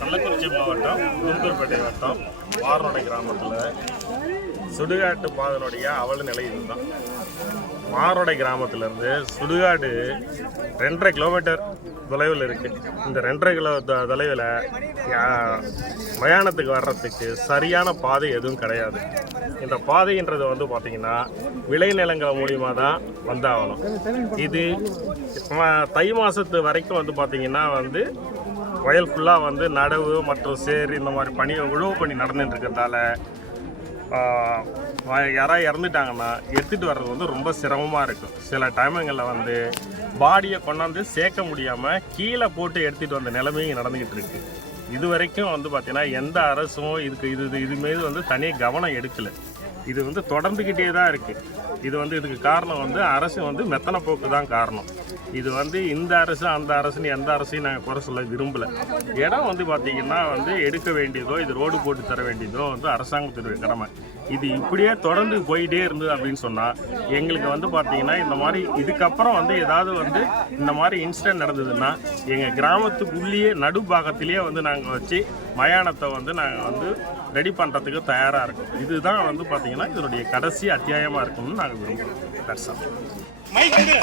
கள்ளக்குறிச்சி மாவட்டம் குருந்தூர்பேட்டை வட்டம் மாரனோடை கிராமத்தில் சுடுகாட்டு பாதனுடைய அவல நிலை இதுதான். மாரோடை கிராமத்திலேருந்து சுடுகாடு 2.5 கிலோமீட்டர் தொலைவில் இருக்குது. இந்த 2.5 கிலோ தொலைவில் மயானத்துக்கு வர்றதுக்கு சரியான பாதை எதுவும் கிடையாது. இந்த பாதைன்றது வந்து பார்த்திங்கன்னா விளைநிலங்கள் மூலிமா தான் வந்தாகணும். இது தை மாதத்து வரைக்கும் வந்து பார்த்திங்கன்னா வந்து வயல் ஃபுல்லாக வந்து நடவு மற்றும் சேர் இந்த மாதிரி பணியை உழவு பண்ணி நடந்துட்டு இருக்கிறதால யாராவது இறந்துட்டாங்கன்னா எடுத்துகிட்டு வர்றது வந்து ரொம்ப சிரமமாக இருக்கும். சில டைமுங்களில் வந்து பாடியை கொண்டாந்து சேர்க்க முடியாமல் கீழே போட்டு எடுத்துகிட்டு வந்த நிலைமையும் நடந்துக்கிட்டு இருக்குது. இது வரைக்கும் வந்து பார்த்திங்கன்னா எந்த அரசும் இதுமாரி வந்து தனி கவனம் எடுக்கலை. இது வந்து தொடர்ந்துக்கிட்டே தான் இருக்குது. இதுக்கு காரணம் வந்து அரசு வந்து மெத்தனை போக்கு தான் காரணம். இது வந்து இந்த அரசு அந்த அரசுன்னு எந்த அரசையும் நாங்கள் குறை சொல்ல விரும்பலை. இடம் வந்து பார்த்திங்கன்னா வந்து எடுக்க வேண்டியதோ இது ரோடு போட்டு தர வேண்டியதோ வந்து அரசாங்கத்துடைய கடமை. இது இப்படியே தொடர்ந்து போயிட்டே இருந்தது அப்படின்னு சொன்னால் எங்களுக்கு வந்து பார்த்திங்கன்னா இந்த மாதிரி இதுக்கப்புறம் வந்து ஏதாவது வந்து இந்த மாதிரி இன்சிடென்ட் நடந்ததுன்னா எங்கள் கிராமத்துக்குள்ளேயே நடுப்பாகத்திலேயே வந்து நாங்கள் வச்சு மயானத்தை வந்து நாங்கள் வந்து ரெடி பண்ணுறதுக்கு தயாராக இருக்கும். இதுதான் வந்து பார்த்திங்கன்னா இதனுடைய கடைசி அத்தியாயமாக இருக்கும்னு நாங்கள் விரும்புகிறோம். தர்சம் எங்களே